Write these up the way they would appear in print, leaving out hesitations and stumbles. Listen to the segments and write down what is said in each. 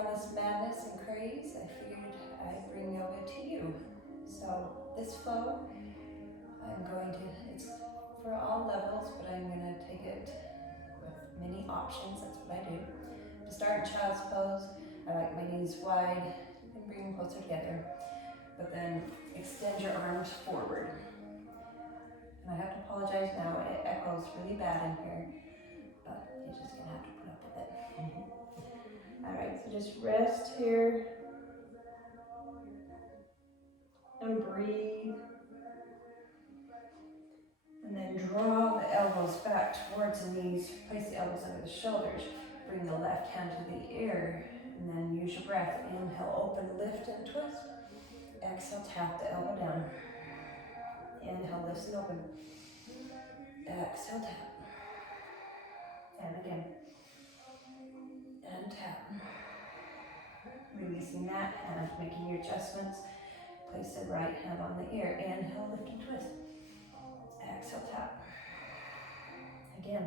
on this madness and craze, I figured I'd bring yoga to you. So this flow, it's for all levels, but I'm going to take it with many options. That's what I do. To start in child's pose, I like my knees wide and bring them closer together. But then extend your arms forward. And I have to apologize now, it echoes really bad in here, but you're just gonna have to put up with it. All right, so just rest here and breathe. And then draw the elbows back towards the knees, place the elbows under the shoulders, bring the left hand to the ear, and then use your breath. Inhale, open, lift, and twist. Exhale, tap the elbow down. Inhale, lift and open. Exhale, tap. And again. And tap. Releasing that hand, making your adjustments. Place the right hand on the ear. Inhale, lift and twist. Exhale, tap. Again.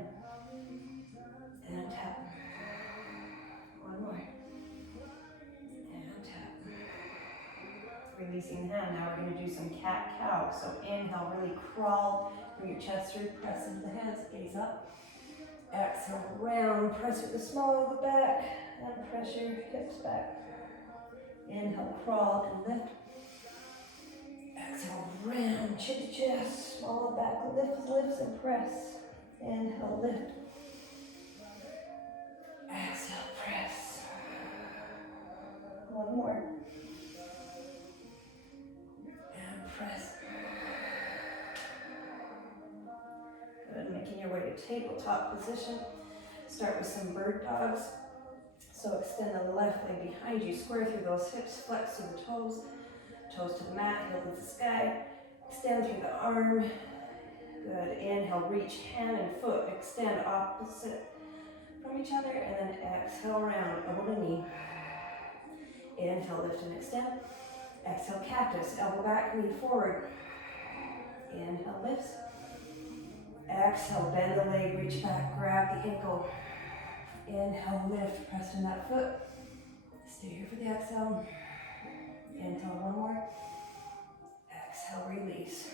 And tap. One more. And tap. Releasing the hand. Now we're going to do some cat-cow. So inhale, really crawl. Bring your chest through. Press into the hands. Gaze up. Exhale, round. Press with the small of the back. And press your hips back. Inhale, crawl and lift. Exhale, round, chin to chest, small of the back, lifts and press. Inhale, lift. Exhale, press. One more. And press. Good, making your way to tabletop position. Start with some bird dogs. So extend the left leg behind you, square through those hips, flex through the toes to the mat, heel to the sky. Extend through the arm. Good, inhale, reach hand and foot, extend opposite from each other, and then exhale round, elbow to knee. Inhale, lift and extend. Exhale, cactus, elbow back, knee forward. Inhale, lifts. Exhale, bend the leg, reach back, grab the ankle. Inhale, lift, press in that foot. Stay here for the exhale. Inhale, one more. Exhale, release.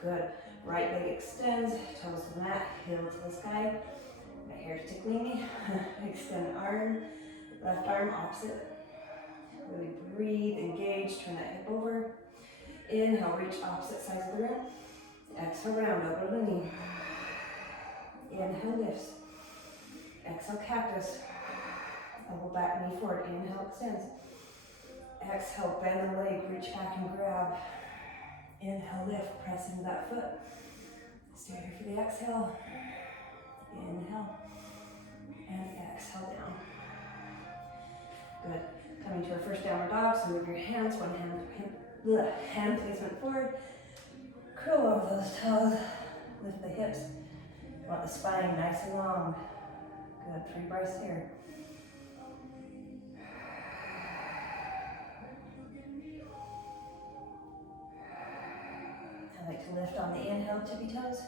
Good. Right leg extends, toes to the mat, heel to the sky. My hair's tickling me. Extend arm, left arm opposite. Really breathe, engage, turn that hip over. Inhale, reach opposite sides of the room. Exhale, round, elbow to the knee. Inhale, lifts. Exhale, cactus. Elbow back, knee forward. Inhale, extends. Exhale, bend the leg, reach back and grab. Inhale, lift, press into that foot. Stay here for the exhale. Inhale. And exhale down. Good. Coming to our first downward dog, so move your hands, hand placement forward. Curl over those toes. Lift the hips. You want the spine nice and long. Good, 3 breaths here. I like to lift on the inhale, tippy toes.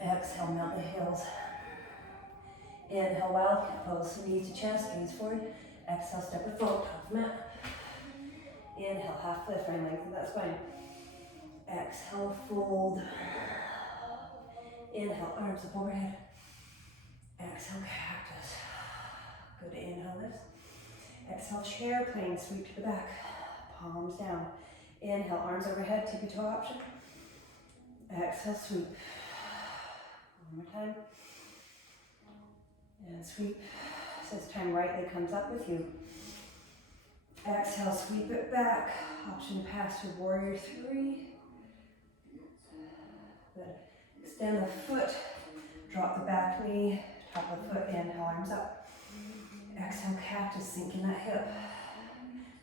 Exhale, melt the heels. Inhale, wildcat pose, knees to chest, gaze forward. Exhale, step or fold, top of mat. Inhale, half lift, right length of that spine. Exhale, fold. Inhale, arms up overhead. Exhale, cactus. Good, inhale, lift. Exhale, chair plane, sweep to the back. Palms down. Inhale, arms overhead, tippy toe option. Exhale, sweep. One more time. And sweep. This time right leg comes up with you. Exhale, sweep it back. Option pass to warrior 3. Good. Extend the foot. Drop the back knee. Top of the foot. Inhale, arms up. Exhale, cactus, sink in that hip.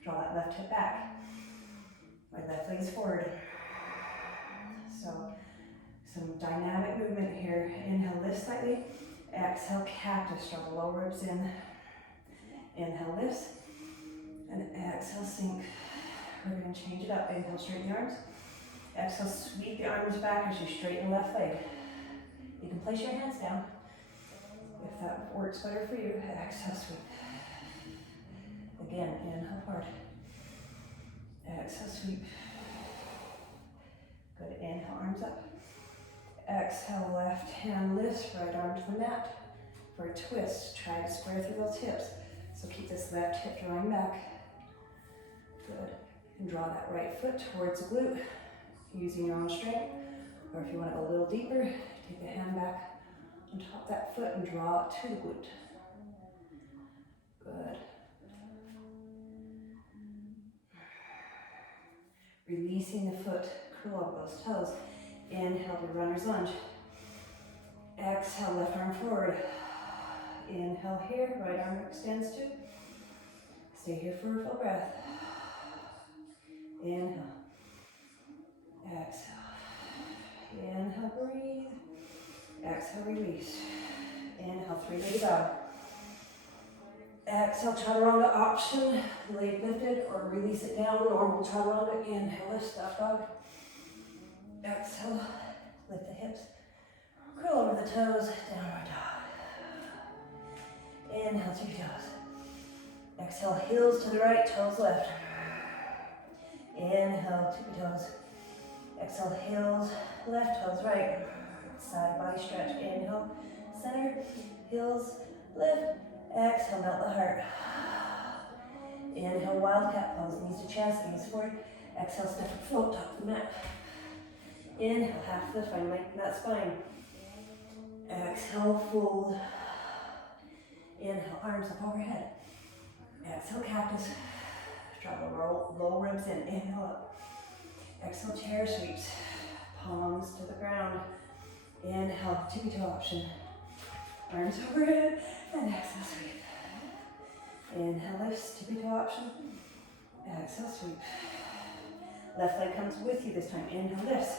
Draw that left hip back. My left leg is forward. So, some dynamic movement here. Inhale, lift slightly. Exhale, cactus, draw the lower ribs in. Inhale, lifts. And exhale, sink. We're going to change it up. Inhale, straighten the arms. Exhale, sweep the arms back as you straighten the left leg. You can place your hands down if that works better for you. Exhale, sweep. Again, inhale hard. Exhale, sweep. Good, inhale, arms up. Exhale, left hand lifts, right arm to the mat. For a twist, try to square through those hips. So keep this left hip drawing back. Good. And draw that right foot towards the glute, using your own strength. Or if you want to go a little deeper, take the hand back on top of that foot and draw it to the glute. Good. Releasing the foot, curl over those toes. Inhale to runner's lunge. Exhale, left arm forward. Inhale here, right arm extends too. Stay here for a full breath. Inhale. Exhale. Inhale, breathe. Exhale, release. Inhale, three-legged dog. Exhale, chaturanga option. Leg lifted or release it down. Normal chaturanga. Inhale, lift, up dog. Exhale, lift the hips. Curl over the toes, downward dog. Inhale, tippy toes. Exhale, heels to the right, toes left. Inhale, tippy toes. Exhale, heels left, toes right. Side body stretch. Inhale, center, heels lift. Exhale, melt the heart. Inhale, wildcat pose, knees to chest, knees forward. Exhale, step and float, top of the mat. Inhale, half lift, find length in that spine. Exhale, fold. Inhale, arms up overhead. Exhale, cactus. Drop the low ribs in. Inhale up. Exhale, chair sweeps. Palms to the ground. Inhale, tippy toe option. Arms overhead. And exhale, sweep. Inhale, lifts, tippy toe option. Exhale, sweep. Left leg comes with you this time. Inhale, lifts.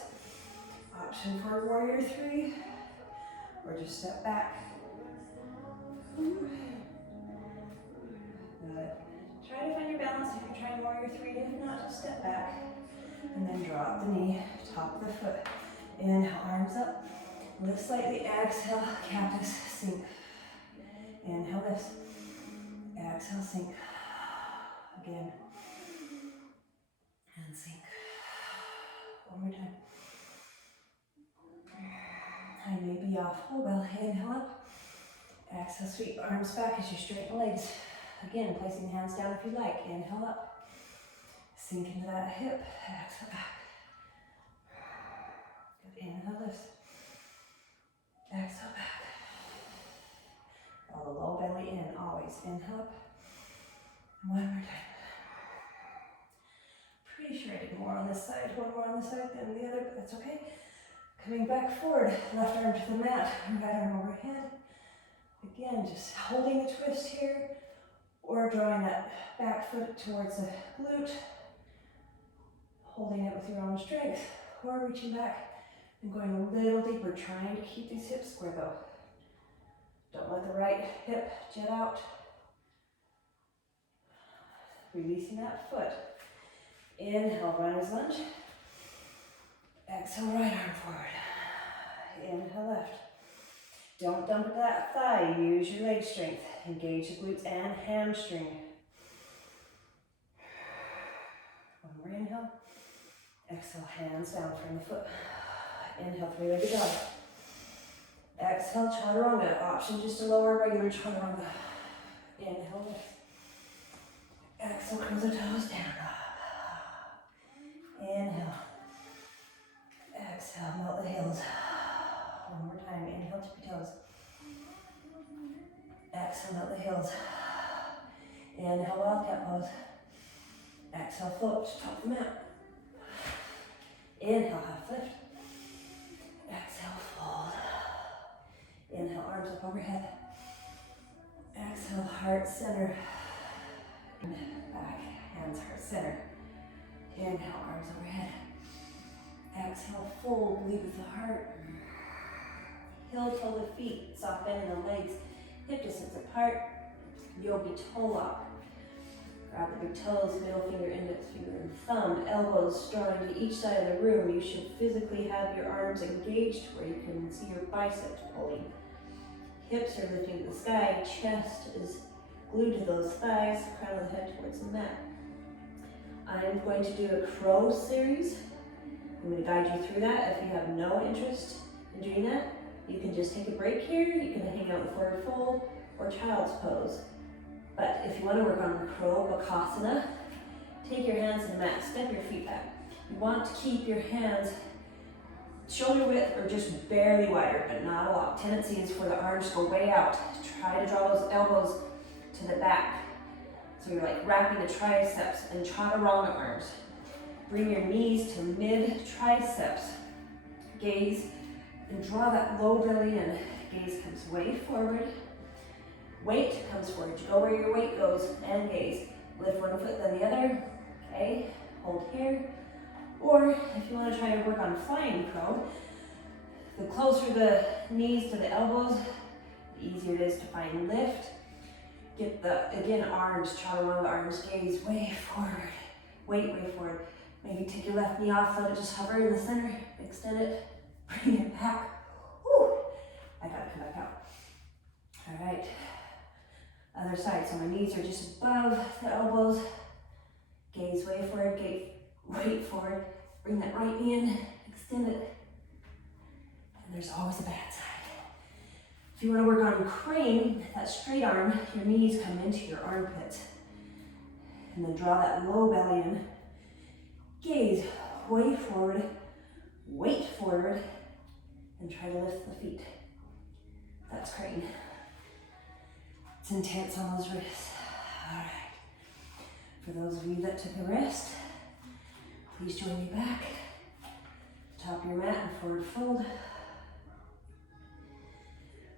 Option for warrior three. Or just step back. Good. Try to find your balance if you're trying warrior three. If not, just step back. And then drop the knee, top of the foot. Inhale, arms up. Lift slightly. Exhale, cactus, sink. Inhale, lifts. Exhale, sink. Again. And sink. One more time. I may be off. Oh well, inhale up. Exhale, sweep arms back as you straighten legs. Again, placing the hands down if you like. Inhale up. Sink into that hip. Exhale back. Good. Inhale, lift. Exhale back. Follow the low belly in, always. Inhale up. One more time. Pretty sure I did more on this side, one more on this side than the other, but that's okay. Coming back forward, left arm to the mat, right arm overhead. Again, just holding the twist here, or drawing that back foot towards the glute, holding it with your own strength, or reaching back and going a little deeper, trying to keep these hips square though. Don't let the right hip jet out. Releasing that foot. Inhale, runner's lunge. Exhale, right arm forward. Inhale, left. Don't dump that thigh. Use your leg strength. Engage the glutes and hamstring. One more inhale. Exhale, hands down from the foot. Inhale, three-legged dog. Exhale, chaturanga. Option just to lower regular chaturanga. Inhale, lift. Exhale, curl the toes down. Inhale. Exhale, melt the heels. One more time. Inhale, tippy toes. Exhale, melt the heels. Inhale, wildcat pose. Exhale, float to top of the mat. Inhale, half lift. Exhale, fold. Inhale, arms up overhead. Exhale, heart center. Back, hands heart center. Inhale, arms overhead. Exhale, fold, lead with the heart. Heel toe the feet, soft bend in the legs, hip distance apart. Yogi toe lock. Grab the big toes, middle finger, index finger, and thumb. Elbows drawing to each side of the room. You should physically have your arms engaged where you can see your biceps pulling. Hips are lifting to the sky, chest is glued to those thighs, crown of the head towards the mat. I'm going to do a crow series. I'm going to guide you through that. If you have no interest in doing that, you can just take a break here. You can hang out in forward fold or child's pose. But if you want to work on crow bakasana, take your hands to the mat, step your feet back. You want to keep your hands shoulder width or just barely wider, but not a lot. Tendency is for the arms to go way out. Try to draw those elbows to the back. So you're like wrapping the triceps and chaturanga arms. Bring your knees to mid triceps. Gaze and draw that low belly in. Gaze comes way forward. Weight comes forward. You go where your weight goes and gaze. Lift one foot then the other. Okay, hold here. Or if you want to try to work on flying crow, the closer the knees to the elbows, the easier it is to find lift. Get the, again, arms, chaturanga arms, gaze way forward. Weight way forward. Maybe take your left knee off, let it just hover in the center. Extend it, bring it back. Whew. I gotta come back out. All right. Other side, so my knees are just above the elbows. Gaze way forward, weight forward. Bring that right knee in, extend it. And there's always a bad side. If you want to work on crane, that straight arm, your knees come into your armpits. And then draw that low belly in. Gaze way forward, weight forward, and try to lift the feet. That's crane. It's intense on those wrists. All right. For those of you that took a rest, please join me back. Top of your mat and forward fold.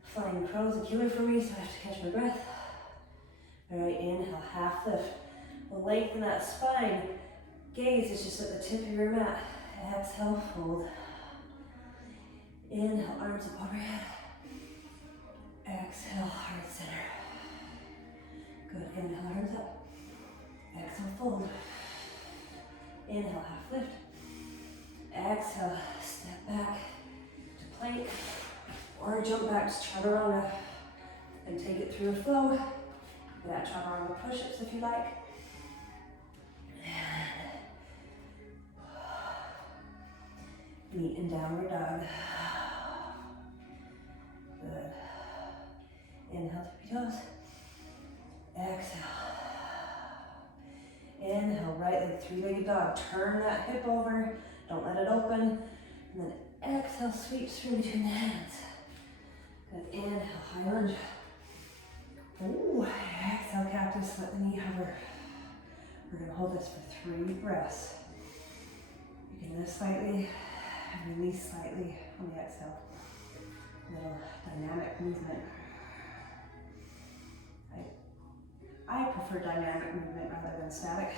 Flying crow is a killer for me, so I have to catch my breath. All right, inhale, half lift. We'll lengthen that spine. Gaze is just at the tip of your mat. Exhale, fold. Inhale, arms up overhead. Exhale, heart center. Good, inhale, arms up. Exhale, fold. Inhale, half lift. Exhale, step back to plank. Or jump back to chaturanga and take it through a flow. That chaturanga push-ups if you like. Meet in downward dog. Good. Inhale, tippy toes. Exhale. Inhale, right leg, three-legged dog. Turn that hip over. Don't let it open. And then exhale, sweep through between the hands. Good. Inhale, high lunge. Ooh, exhale, cactus, let the knee hover. We're gonna hold this for 3 breaths. You can lift slightly and release slightly on the exhale. Little dynamic movement. I prefer dynamic movement rather than static.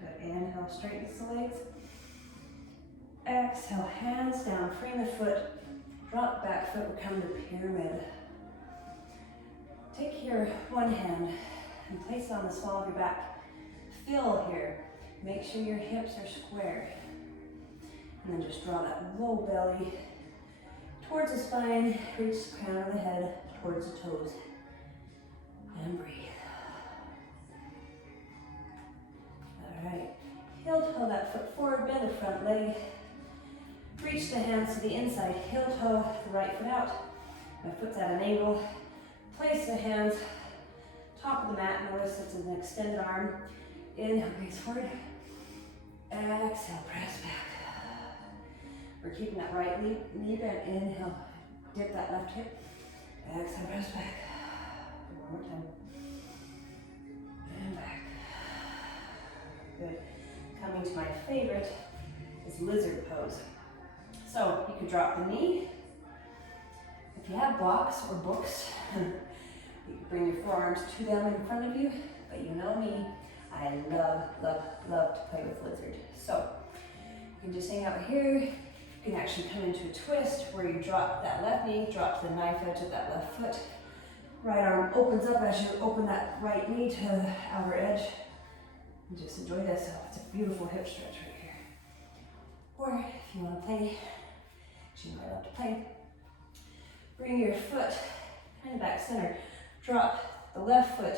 Good. Inhale, straightens the legs. Exhale, hands down, frame the foot. Drop back foot, we come to pyramid. Take your one hand and place it on the small of your back. Feel here. Make sure your hips are square. And then just draw that low belly towards the spine, reach the crown of the head, towards the toes. And breathe. All right. Heel toe that foot forward, bend the front leg. Reach the hands to the inside, heel toe, the right foot out. My foot's at an angle. Place the hands top of the mat. Notice it's an extended arm. Inhale, gaze forward. Exhale, press back. We're keeping that right knee bent. Inhale, dip that left hip. Exhale, press back. One more time. And back. Good. Coming to my favorite is lizard pose. So you could drop the knee. If you have blocks or books, you can bring your forearms to them in front of you. But you know me, I love, love, love to play with lizard. So you can just hang out here. You can actually come into a twist where you drop that left knee, drop to the knife edge of that left foot. Right arm opens up as you open that right knee to the outer edge. And just enjoy this. Oh, it's a beautiful hip stretch right here. Or if you want to play, actually I love to play, bring your foot kind of back center. Drop the left foot.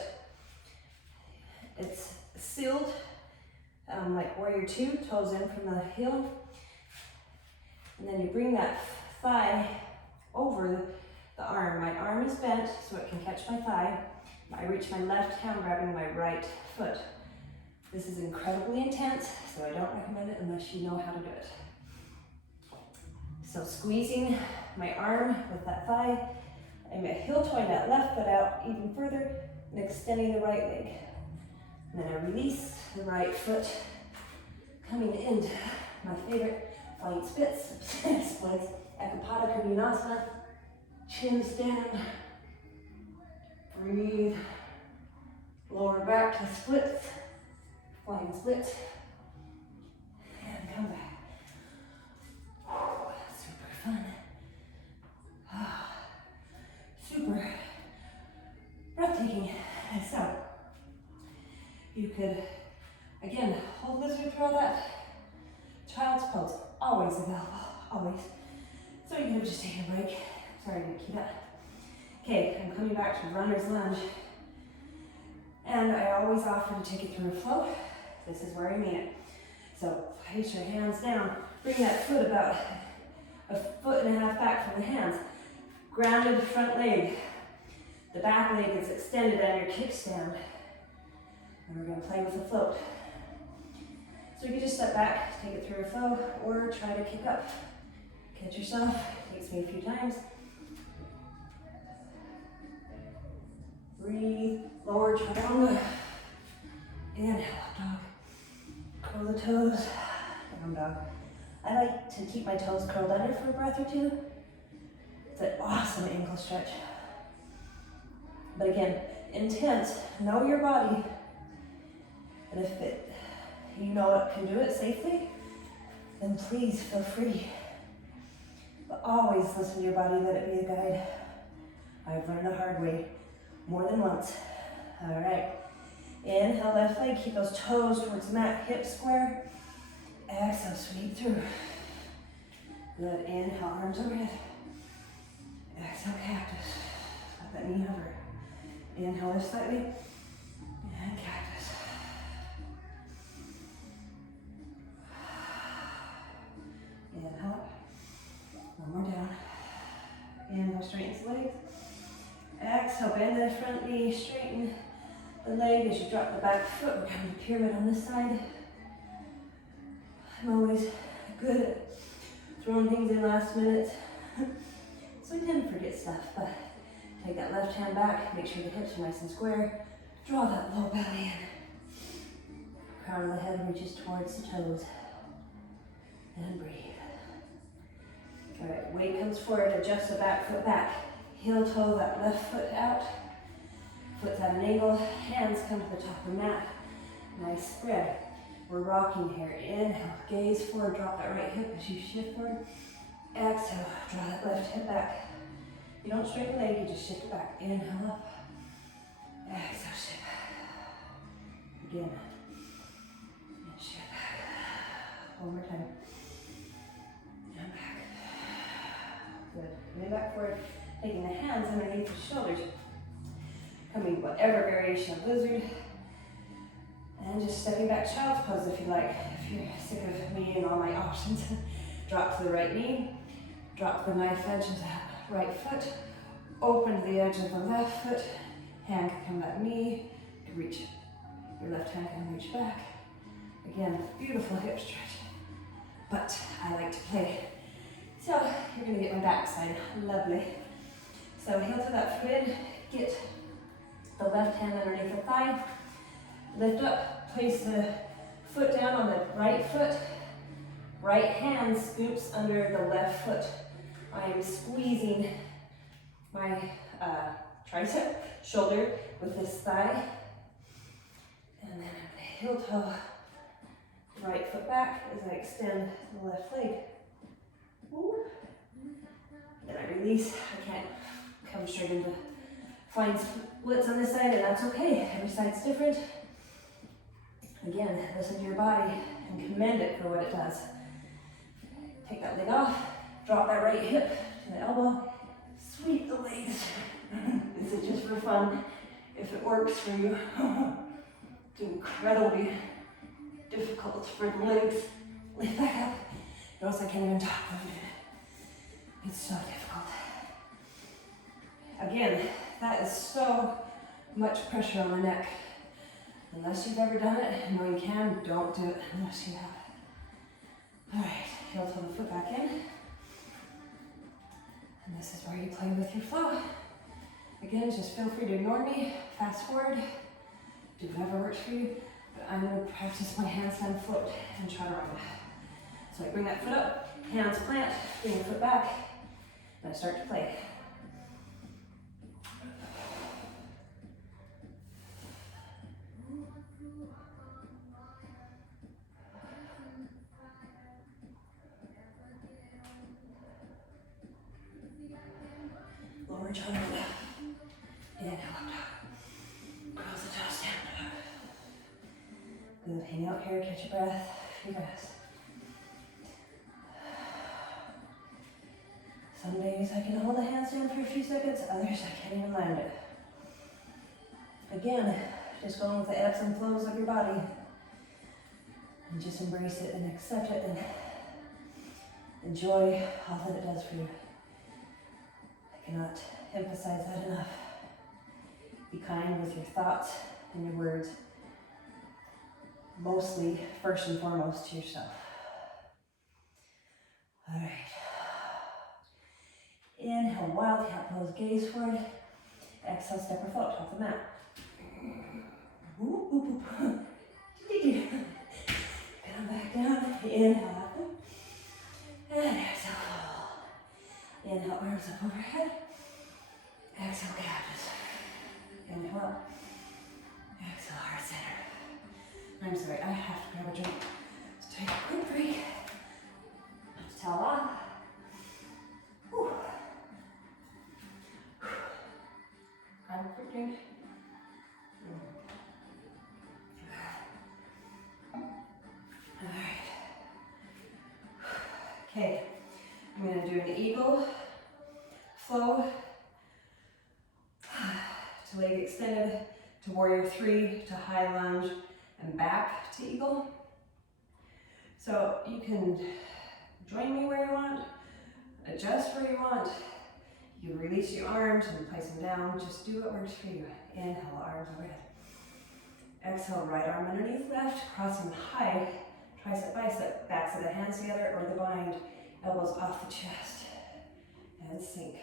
It's sealed, like warrior two, toes in from the heel. And then you bring that thigh over the arm. My arm is bent so it can catch my thigh. I reach my left hand grabbing my right foot. This is incredibly intense, so I don't recommend it unless you know how to do it. So squeezing my arm with that thigh, I'm heel toeing that left foot out even further and extending the right leg. And then I release the right foot, coming into my favorite flying splits, Ekapada Konasana, chins down, breathe, lower back to splits, flying splits, and come back. Super fun. Super breathtaking. So, you could, again, hold lizard through all that. Child's pose, always available, always. So you could just take a break. Sorry, Nikita. Okay, I'm coming back to runner's lunge. And I always offer to take it through a flow. This is where I mean it. So place your hands down. Bring that foot about 1.5 feet back from the hands. Grounded front leg. The back leg is extended on your kickstand. And we're going to play with the float. So you can just step back, take it through a flow, or try to kick up. Catch yourself. Takes me a few times. Breathe. Lower chaturanga. Inhale, up dog. Curl the toes. Down dog. I like to keep my toes curled under for a breath or two. It's an awesome ankle stretch. But again, intense. Know your body. And if you know it can do it safely, then please feel free. But always listen to your body, let it be a guide. I've learned the hard way more than once. All right. Inhale, left leg, keep those toes towards the mat, hips square. Exhale, sweep through. Good, inhale, arms overhead. Exhale, cactus. Let that knee hover. Inhale, lift slightly. And cactus. Inhale up. One more down. Inhale, straightens the legs. Exhale, bend the front knee, straighten the leg as you drop the back foot. We're coming to pyramid on this side. I'm always good at throwing things in last minute. So I tend to forget stuff, but take that left hand back, make sure the hips are nice and square. Draw that low belly in. Crown of the head reaches towards the toes. And breathe. All right, weight comes forward, adjust the back foot back. Heel toe that left foot out. Foot's at an angle, hands come to the top of the mat. Nice spread. We're rocking here. Inhale, gaze forward, drop that right hip as you shift forward. Exhale, draw that left hip back. You don't straighten the leg, you just shift it back. Inhale up. Exhale, shift back. Again. And shift back. One more time. And back. Good. Lean back forward. Taking the hands underneath the shoulders. Coming whatever variation of lizard. And just stepping back child's pose if you like. If you're sick of me and all my options. Drop to the right knee. Drop the knife edge of that right foot. Open to the edge of the left foot. Hand can come that knee. You can reach. Your left hand can reach back. Again, beautiful hip stretch. But I like to play. So you're going to get my backside. Lovely. So heel to that foot in. Get the left hand underneath the thigh. Lift up. Place the foot down on the right foot. Right hand scoops under the left foot. I am squeezing my tricep, shoulder with this thigh. And then I'm going to heel toe right foot back as I extend the left leg. Ooh. Then I release. I can't come straight into flying splits on this side, and that's okay. Every side's different. Again, listen to your body and commend it for what it does. Take that leg off, drop that right hip to the elbow, sweep the legs This is just for fun. If it works for you, it's incredibly difficult for the legs. Lift back up. Notice I can't even talk about it. It's so difficult. Again, that is so much pressure on the neck. Unless you've ever done it, I know you can, don't do it unless you have. All right, heel toe the foot back in. And this is where you play with your flow. Again, just feel free to ignore me, fast forward, do whatever works for you, but I'm gonna practice my handstand float and chaturanga. So I bring that foot up, hands plant, bring the foot back, and I start to play. Lower chaturanga. Inhale up top. Cross the toes down. Good. Hang out here, catch your breath. Few breaths. Some days I can hold the handstand for a few seconds, others I can't even land it. Again, just going with the ebbs and flows of your body. And just embrace it and accept it and enjoy all that it does for you. I cannot emphasize that enough. Be kind with your thoughts and your words. Mostly, first and foremost, to yourself. All right. Inhale, wildcat pose, gaze forward. Exhale, step or float off the mat. Come back down. Inhale up. And exhale. Inhale, arms up overhead. Exhale, calves. Inhale up. Exhale, heart center. I'm sorry, I have to grab a drink. Let's take a quick break. Let's towel off. Whew. Grab a quick drink. Alright. Okay, I'm going to do an eagle flow to leg extended, to warrior three, to high lunge, and back to eagle. So you can join me where you want, adjust where you want. You can release your arms and place them down. Just do what works for you. Inhale, arms overhead. Exhale, right arm underneath left, crossing high, tricep, bicep, backs of the hands together or the bind, elbows off the chest, and sink.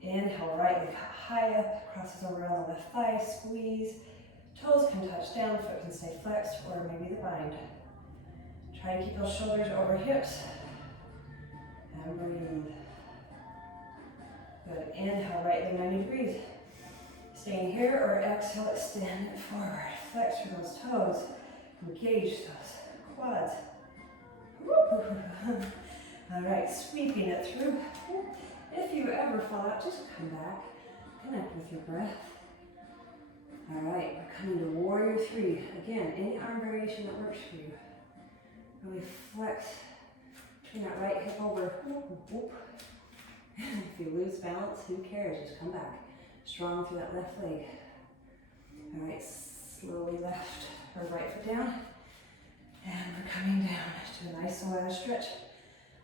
Inhale, right leg high up, crosses over on the left thigh, squeeze. Toes can touch down, foot can stay flexed, or maybe the bind. Try to keep those shoulders over hips, and breathe. Good, inhale, right leg 90 degrees. Staying here, or exhale, extend it forward. Flex through those toes, engage those quads. All right, sweeping it through. If you ever fall out, just come back, connect with your breath. All right, we're coming to warrior three. Again, any arm variation that works for you. Really flex, turn that right hip over. If you lose balance, who cares? Just come back. Strong through that left leg. All right, slowly left or right foot down. And we're coming down to a nice Solana stretch.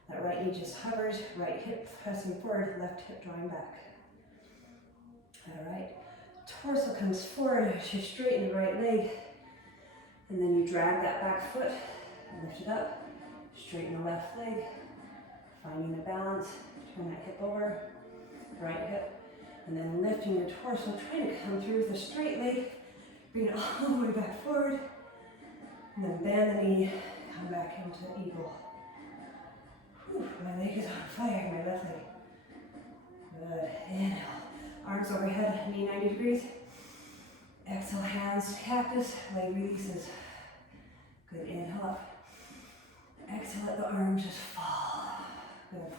That right knee just hovers, right hip pressing forward, left hip drawing back. All right, torso comes forward as you straighten the right leg. And then you drag that back foot, lift it up, straighten the left leg, finding the balance, turn that hip over, right hip, and then lifting your torso, trying to come through with a straight leg, bring it all the way back forward, and then bend the knee, come back into eagle. Whew, my leg is on fire, my left leg. Good, inhale, arms overhead, knee 90 degrees. Exhale, hands to cactus, leg releases. Good, inhale up. Exhale, let the arms just fall. Good,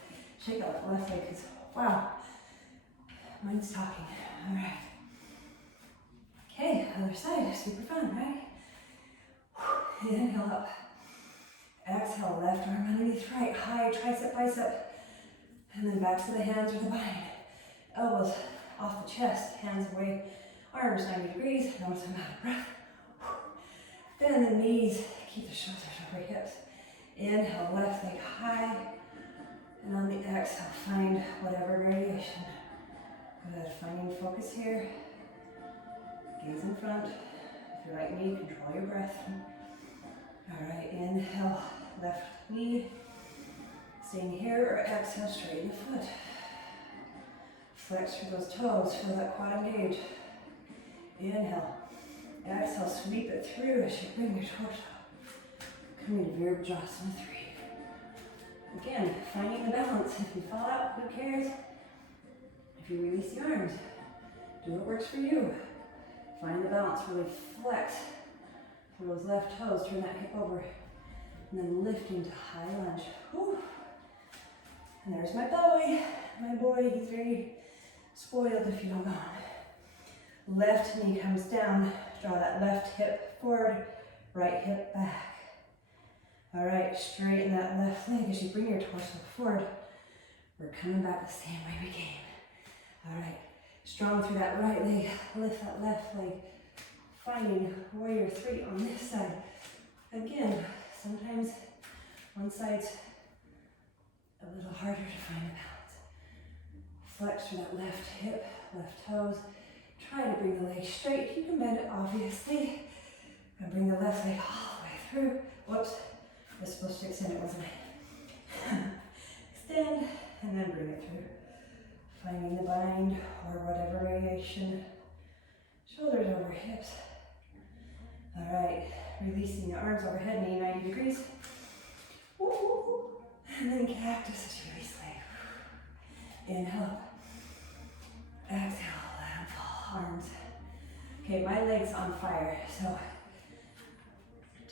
shake out the left leg, because wow, mine's talking. All right. Okay, other side, super fun, right? Whew, inhale up. Exhale, left arm underneath right, high tricep, bicep. And then back to the hands or the bind. Elbows off the chest, hands away, arms 90 degrees. Notice I'm out of breath. Bend the knees, keep the shoulders over hips. Inhale, left leg high. And on the exhale, find whatever variation. Good, finding focus here. Gaze in front. If you're like me, control your breath. All right, inhale, left knee. Staying here, or exhale, straighten the foot. Flex through those toes, feel that quad engage. Inhale. Exhale, sweep it through as you bring your torso. Coming to Virabhadrasana 3. Again, finding the balance. If you fall out, who cares? If you release the arms, do what works for you. Find the balance, really flex for those left toes, turn that hip over, and then lifting to high lunge. Whew. And there's my boy. My boy, he's very spoiled if you don't know him. Left knee comes down, draw that left hip forward, right hip back. All right, straighten that left leg as you bring your torso forward. We're coming back the same way we came. All right, strong through that right leg, lift that left leg, finding warrior 3 on this side. Again, sometimes one side's a little harder to find a balance. Flex through that left hip, left toes. Try to bring the leg straight. You can bend it, obviously. And bring the left leg all the way through. Whoops. I was supposed to extend it, wasn't I? Extend, and then bring it through. Finding the bind, or whatever variation. Shoulders over hips. All right. Releasing the arms overhead, knee 90 degrees. Woo. And then cactus as you release leg. Inhale. Exhale, let them fall. Arms. Okay, my leg's on fire, so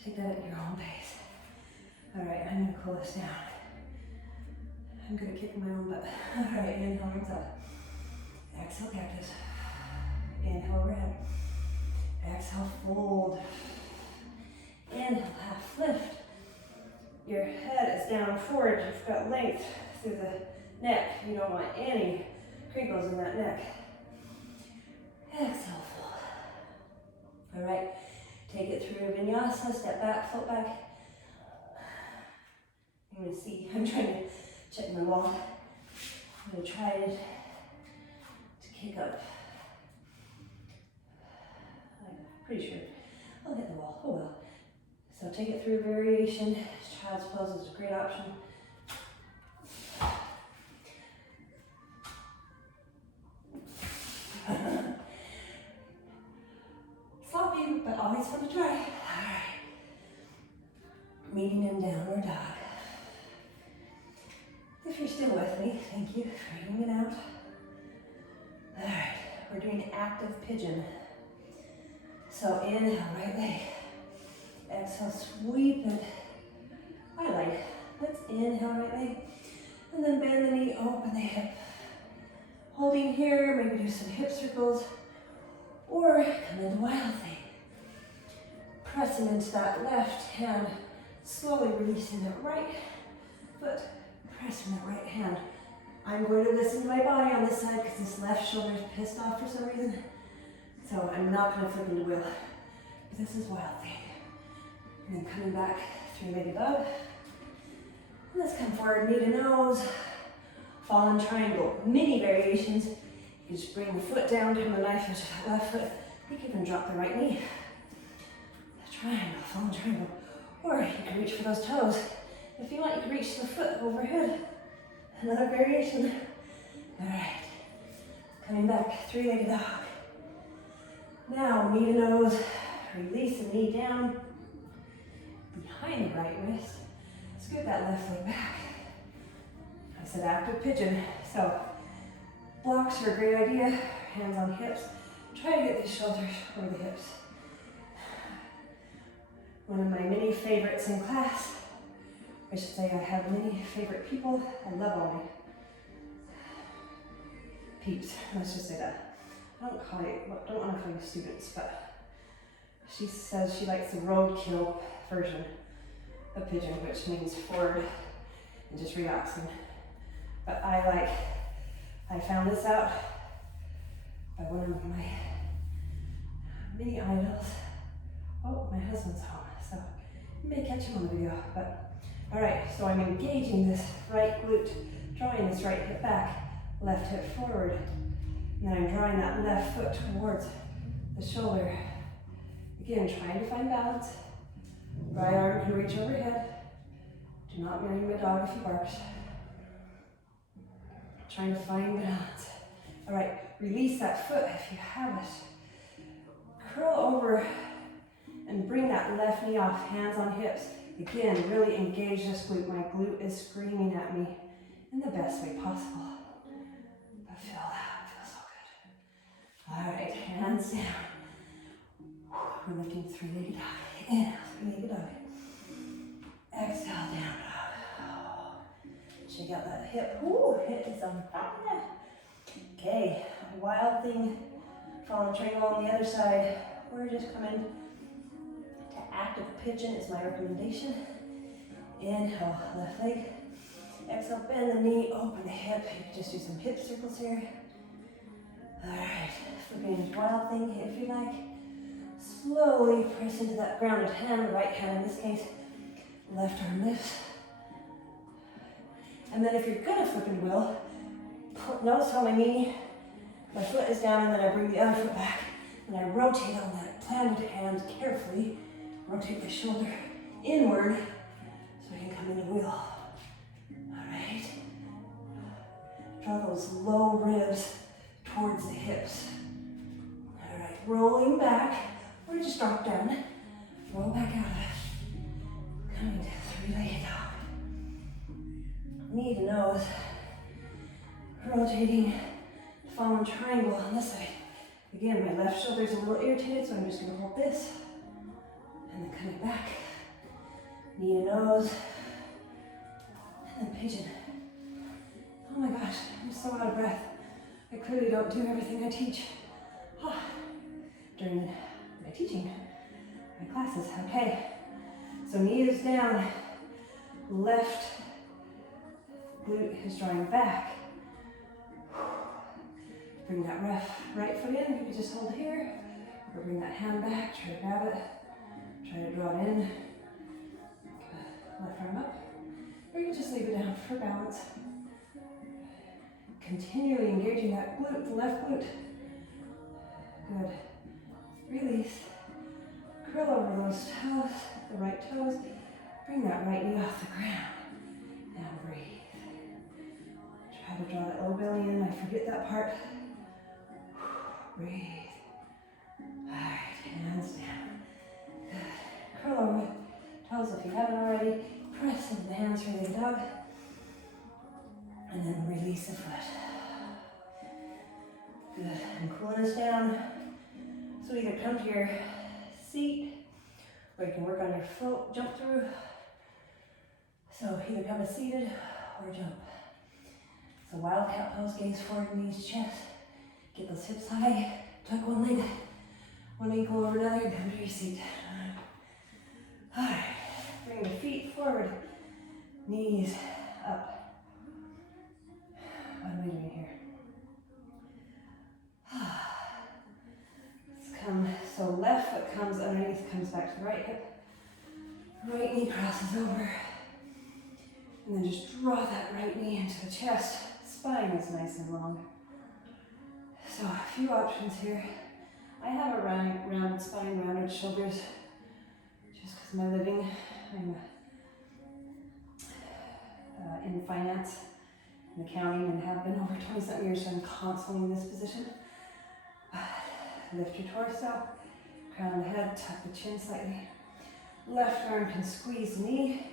take that at your own pace. All right, I'm gonna cool this down. I'm good at kicking my own butt. All right, inhale, arms up. Exhale, cactus. Inhale, overhead. Exhale, fold. Inhale, half lift. Your head is down forward. You've got length through the neck. You don't want any crinkles in that neck. Exhale, fold. All right, take it through vinyasa. Step back, foot back. I'm going to see. I'm trying to check my wall. I'm going to try to kick up. I'm pretty sure I'll hit the wall. Oh well. So take it through variation. Child's pose is a great option. Sloppy, but always fun to try. All right. Meeting in downward dog. If you're still with me, thank you for bringing it out. All right, we're doing active pigeon. So inhale, right leg. Exhale, sweep it. I like. Let's inhale, right leg. And then bend the knee, open the hip. Holding here, maybe do some hip circles. Or come into wild thing. Pressing into that left hand. Slowly releasing that right foot. Pressing that right hand. I'm going to listen to my body on this side because this left shoulder is pissed off for some reason. So I'm not going to flip into wheel. But this is wild thing. And then coming back, 3-legged dog. And let's come forward, knee to nose. Fallen triangle. Mini variations. You just bring the foot down, turn the knife into that left foot. You can even drop the right knee. Triangle, fallen triangle. Or you can reach for those toes. If you want, you can reach the foot overhead. Another variation. All right. Coming back, 3-legged dog. Now, knee to nose. Release the knee down. Behind the right wrist. Scoot that left leg back. I said active pigeon. So, blocks are a great idea. Hands on hips. Try to get these shoulders over the hips. One of my many favorites in class. I should say I have many favorite people. I love all my peeps. Let's just say that. I don't want to call you students, but she says she likes the roadkill version of pigeon, which means forward and just relaxing. But I found this out by one of my mini idols. Oh, my husband's home, so you may catch him on the video, but all right, so I'm engaging this right glute, drawing this right hip back, left hip forward, and then I'm drawing that left foot towards the shoulder. Again, trying to find balance. Right arm can reach overhead. Do not marry my dog if he barks. Trying to find balance. All right, release that foot if you have it. Curl over and bring that left knee off, hands on hips. Again, really engage this glute. My glute is screaming at me in the best way possible. But feel that, feels so good. All right, hands down. We're lifting three-legged dog. Inhale, three-legged dog. Exhale, down dog. Shake out that hip. Ooh, hip is on fire. Okay, wild thing. Fallen triangle on the other side. We're just coming to active pigeon is my recommendation. Inhale, left leg. Exhale, bend the knee, open the hip. You can just do some hip circles here. All right, flipping into wild thing if you like. Slowly press into that grounded hand, the right hand in this case. Left arm lifts. And then if you're gonna flip and wheel, notice how my foot is down, and then I bring the other foot back, and I rotate on that planted hand carefully. Rotate the shoulder inward so I can come in and wheel. All right. Draw those low ribs towards the hips. All right, rolling back, or just drop down. Roll back out of it. Coming to three-legged dog. Knee to nose. Rotating, fallen triangle on this side. Again, my left shoulder is a little irritated, so I'm just going to hold this. And then coming back. Knee to nose. And then pigeon. Oh my gosh, I'm so out of breath. I clearly don't do everything I teach during my teaching, my classes. Okay, so knee is down. Left glute is drawing back. Bring that right foot in. You can just hold here, or bring that hand back. Try to grab it. Try to draw it in. Left arm up. Or you can just leave it down for balance. Continually engaging that glute, the left glute. Good. Release. Curl over those toes, the right toes. Bring that right knee off the ground. And breathe. Try to draw that low belly in. I forget that part. Breathe. Alright, hands down. Good. Curl over toes if you haven't already. Press into the hands for the dog. And then release the foot. Good. And cooling us down. So either come to your seat, or you can work on your float, jump through. So either come to seated or jump. So wildcat pose, gaze forward, knees, chest. Get those hips high, tuck one leg, one ankle over another, and come to your seat. Alright, bring the feet forward, knees up. What am I doing here? Let's come, so left foot comes underneath, comes back to the right hip. Right knee crosses over. And then just draw that right knee into the chest. Spine is nice and long. So a few options here. I have a rounded spine, rounded shoulders, just because of my living. I'm in finance, in accounting, and have been over 20-something years, so I'm constantly in this position. Lift your torso, crown the head, tuck the chin slightly. Left arm can squeeze the knee.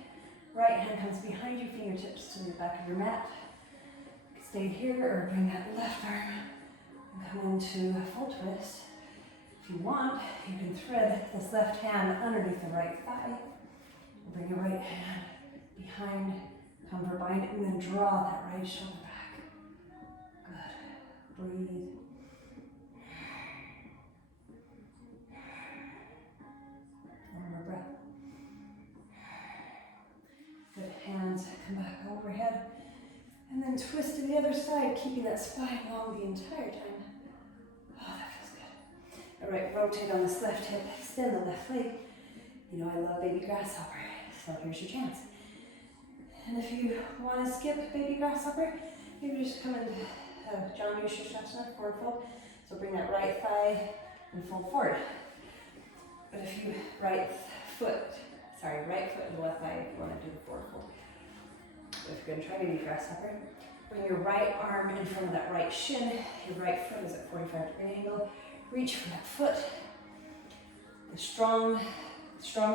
Right hand comes behind you, fingertips to the back of your mat. You can stay here or bring that left arm and come into a full twist. If you want, you can thread this left hand underneath the right thigh. Bring your right hand behind, come for bind, and then draw that right shoulder back. Good. Breathe. One more breath. Good. Hands come back overhead. And then twist to the other side, keeping that spine long the entire time. All right, rotate on this left hip, extend the left leg. You know I love baby grasshopper, so here's your chance. And if you want to skip baby grasshopper, you just come into Janu Sirsasana, forward fold. So bring that right thigh and fold forward. But if you right foot and left thigh if you want to do the forward fold. But if you're going to try baby grasshopper, bring your right arm in front of that right shin. Your right foot is at 45-degree angle. Reach for that foot. The stronger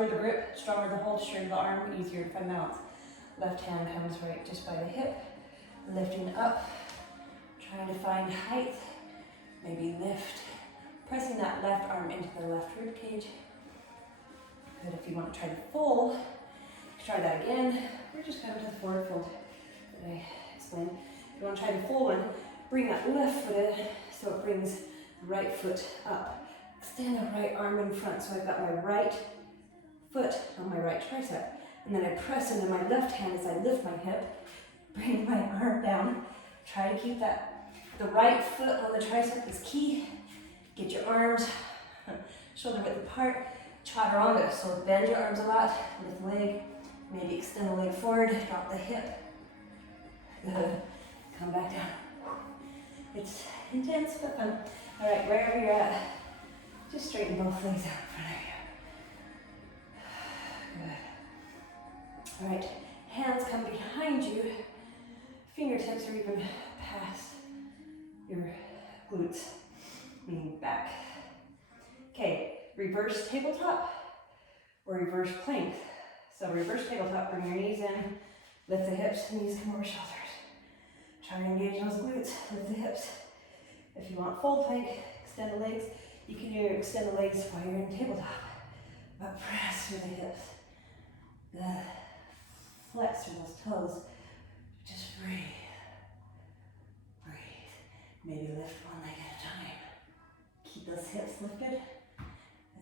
the grip, stronger the hold, straighter the arm, easier to find balance. Left hand comes right just by the hip, lifting up, trying to find height. Maybe lift, pressing that left arm into the left rib cage. Good. If you want to try the fold, try that again. We're just coming to the forward fold that I explained. If you want to try the full one, bring that left foot in so it brings the right foot up. Extend the right arm in front so I've got my right foot on my right tricep. And then I press into my left hand as I lift my hip, bring my arm down. Try to keep the right foot on the tricep is key. Get your arms shoulder width apart. Chaturanga, so bend your arms a lot, lift the leg, maybe extend the leg forward, drop the hip. Good. Come back down. It's intense but fun. All right, wherever you're at, just straighten both legs out in front of you. Good. All right, hands come behind you. Fingertips are even past your glutes, meaning back. Okay, reverse tabletop or reverse plank. So reverse tabletop, bring your knees in, lift the hips, knees come over shoulders. Try to engage those glutes, lift the hips. If you want full plank, extend the legs. You can extend the legs while you're in tabletop, but press through the hips. Good. Flex through those toes. Just breathe. Breathe. Maybe lift one leg at a time. Keep those hips lifted.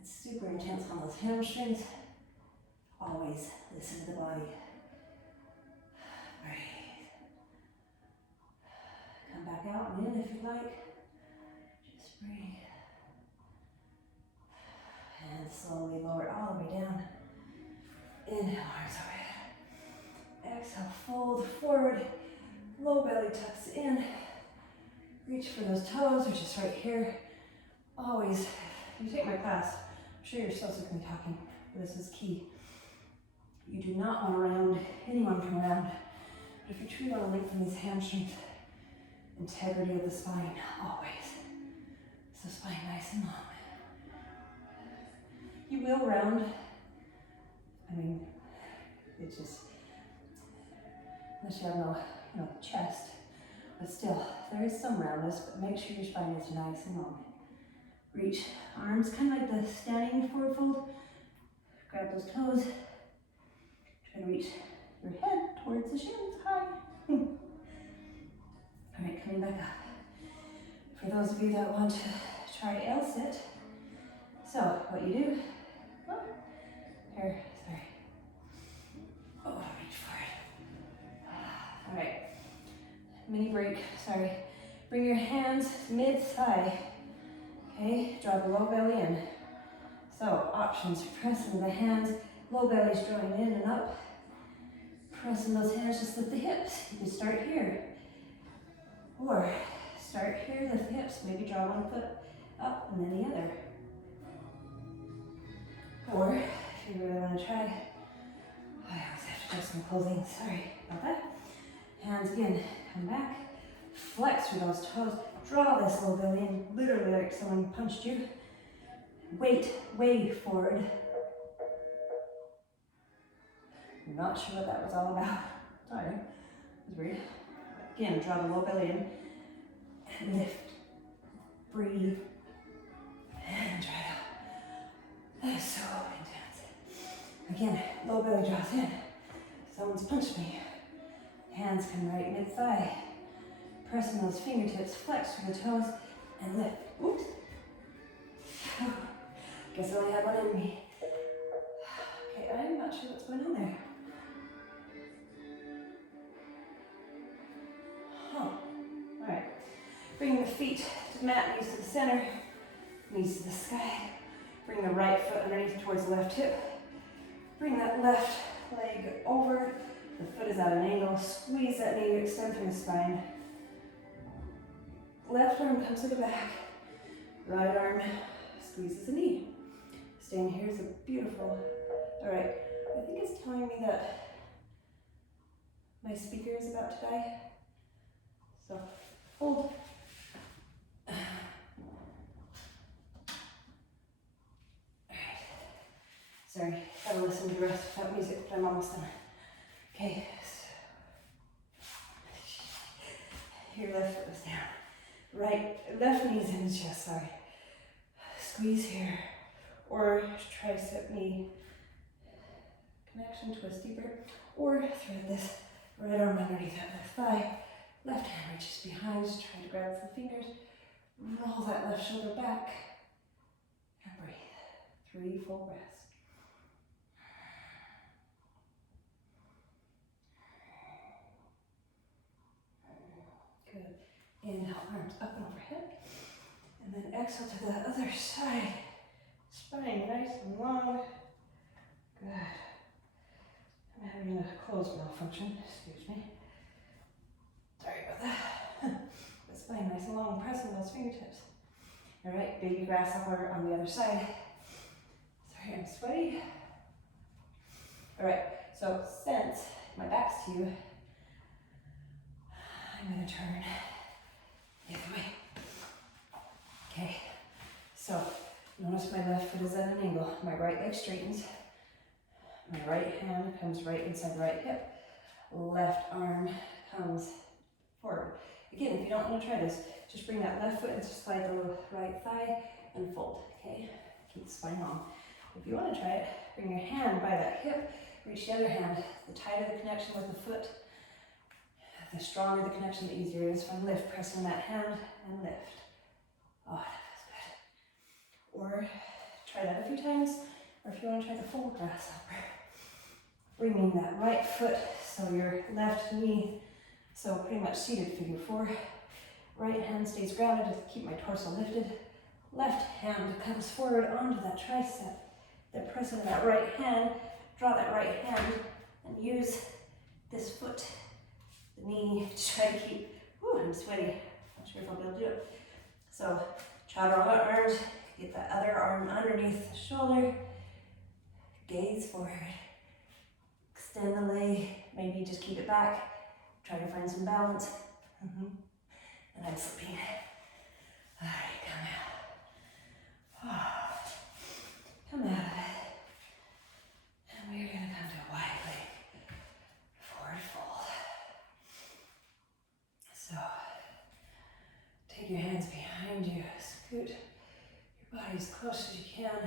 It's super intense on those hamstrings. Always listen to the body. Breathe. Come back out and in if you like. Just breathe. And slowly lower it all the way down. Inhale, arms overhead. Exhale, fold forward. Low belly tucks in. Reach for those toes, which is right here. Always, if you take my class, I'm sure you're so sick of me talking, but this is key. You do not want to round, anyone can round. But if you truly want to lengthen these hamstrings, integrity of the spine, always. So spine nice and long. You will round. I mean, it's just, unless you have no, chest. But still, there is some roundness, but make sure your spine is nice and long. Reach arms, kind of like the standing forward fold. Grab those toes. Try to reach your head towards the shins, high. All right, coming back up. For those of you that want to try L-sit, so what you do, reach forward. All right, mini break, Bring your hands mid-thigh, okay? Draw the low belly in. So options, press into the hands, low belly's drawing in and up. Press in those hands, just lift the hips. You can start here. Or start here, lift the hips, maybe draw one foot up and then the other. Or if you really want to try, I always have to do some closing, sorry about that. Hands again, come back, flex through those toes, draw this low belly in, literally like someone punched you. Weight way forward. I'm not sure what that was all about. Sorry, it was weird. Again, draw the low belly in, and lift, breathe, and try it out. That is so intense. Again, low belly draws in. Someone's punched me. Hands come right mid-thigh. Pressing those fingertips, flex through the toes, and lift. Oops. Guess I only had one in me. Okay, I'm not sure what's going on there. Alright. Bring the feet to the mat, knees to the center. Knees to the sky. Bring the right foot underneath towards the left hip. Bring that left leg over. The foot is at an angle. Squeeze that knee, extend through the spine. Left arm comes to the back. Right arm squeezes the knee. Staying here is a beautiful. All right, I think it's telling me that my speaker is about to die. So hold. Sorry, gotta listen to the rest without music, but I'm almost done. Okay. Your left foot is down. Right, left knee's in the chest, sorry. Squeeze here. Or tricep knee connection, twist deeper. Or thread this right arm underneath that left thigh. Left hand reaches behind, just try to grab the fingers. Roll that left shoulder back. And breathe. 3 full breaths. Good. Inhale, arms up and overhead. And then exhale to the other side. Spine nice and long. Good. I'm having a clothes malfunction, excuse me. Sorry about that. The spine nice and long, pressing those fingertips. All right, baby grasshopper on the other side. Sorry, I'm sweaty. All right, so since my back's to you, I'm gonna turn the other way. Okay, so notice my left foot is at an angle. My right leg straightens. My right hand comes right inside the right hip. Left arm comes forward. Again, if you don't want to try this, just bring that left foot and slide the right thigh and fold, okay? Keep the spine long. If you want to try it, bring your hand by that hip, reach the other hand. The tighter the connection with the foot, the stronger the connection, the easier it is from lift. Pressing that hand and lift. Oh, that feels good. Or try that a few times, or if you want to try the full grasshopper. Bringing that right foot, so your left knee, so pretty much seated figure 4. Right hand stays grounded to keep my torso lifted. Left hand comes forward onto that tricep. Then press into that right hand, draw that right hand, and use this foot, the knee, to try to keep, I'm sweaty, not sure if I'll be able to do it. So, chaturanga arms, get that other arm underneath the shoulder, gaze forward. Extend the leg, maybe just keep it back. Try to find some balance. And I'm slipping. All right, come out. Come out of it. And we're gonna come to a wide leg. Forward fold. So, take your hands behind you. Scoot your body as close as you can.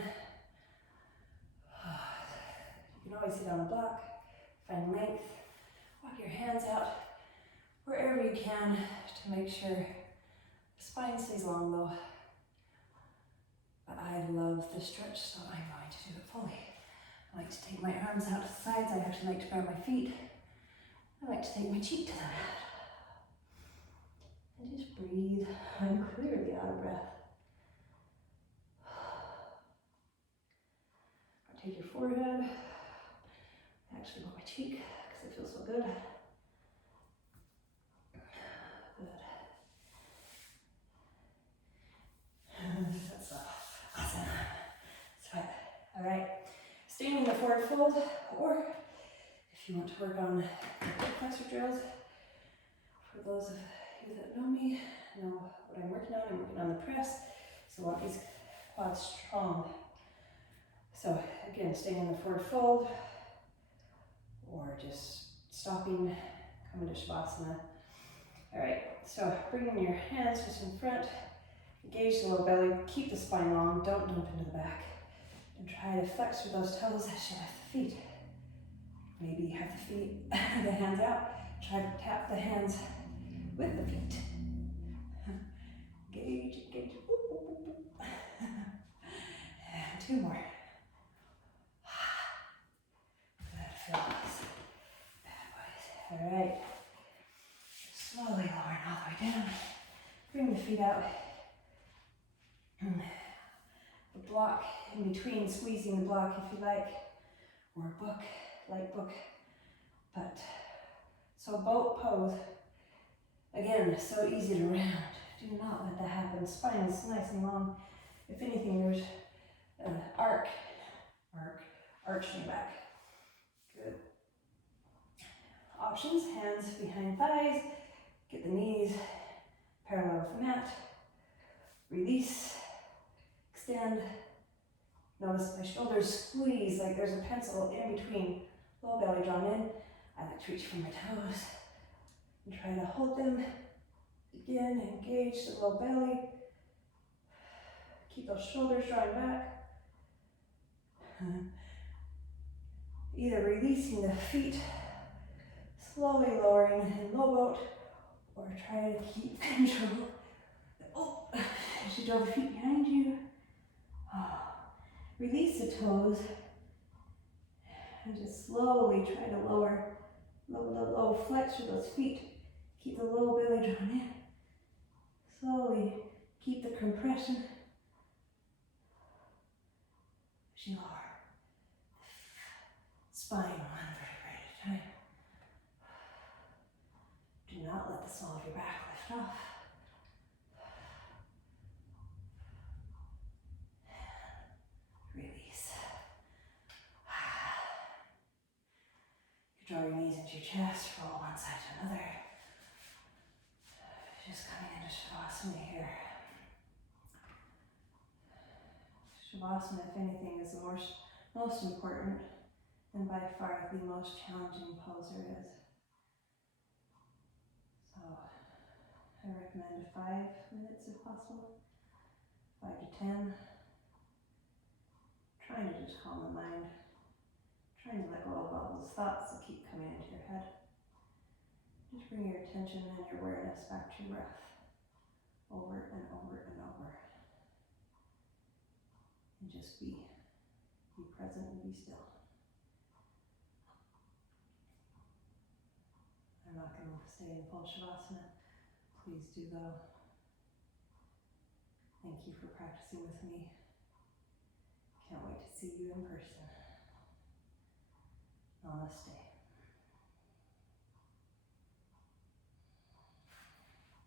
You can always sit on a block. Find length. Walk your hands out wherever you can to make sure the spine stays long though. But I love the stretch, so I'm going to do it fully. I like to take my arms out to the sides. I actually like to grab my feet. I like to take my cheek to the mat. And just breathe. I'm clearly out of breath. Or take your forehead. I actually want my cheek because it feels so good. Good. That's awesome. Sweat. All right. Staying in the forward fold, or if you want to work on hip flexor drills, for those of you that know me, know what I'm working on the press, so I want these quads strong. So again, staying in the forward fold, or just stopping, coming to Shavasana. All right, so bringing your hands just in front, engage the low belly, keep the spine long, don't dump into the back, and try to flex through those toes as you lift the feet. Maybe you have the feet, the hands out, try to tap the hands with the feet. Engage, engage, and 2 more. Good, feel this. Bad boys. All right. Slowly lowering all the way down. Bring the feet out. block in between, squeezing the block if you like, or a book, light book. But, so boat pose, again, so easy to round. Do not let that happen. Spine is nice and long. If anything, there's an arch in your back. Good. Options, hands behind thighs, get the knees parallel with the mat, release, extend. Notice my shoulders squeeze like there's a pencil in between, low belly drawn in. I like to reach for my toes and try to hold them. Again, engage the low belly. Keep those shoulders drawn back. Either releasing the feet, slowly lowering in low boat, or try to keep control. Oh, as you draw the feet behind you. Oh. Release the toes and just slowly try to lower, low, flex through those feet. Keep the low belly drawn in. Slowly keep the compression as you lower. Spine one vertebrae at a time. Do not let the small of your back lift off. Release. You draw your knees into your chest, roll one side to another. Just coming into Shavasana here. Shavasana, if anything, is the most important and by far the most challenging pose there is. So I recommend 5 minutes if possible, 5 to 10. Trying to just calm the mind, trying to let go of all those thoughts that keep coming into your head. Just bring your attention and your awareness back to your breath, over and over and over. And just be present and be still. I'm not going to stay in full Shavasana. Please do though. Thank you for practicing with me. Can't wait to see you in person. Namaste.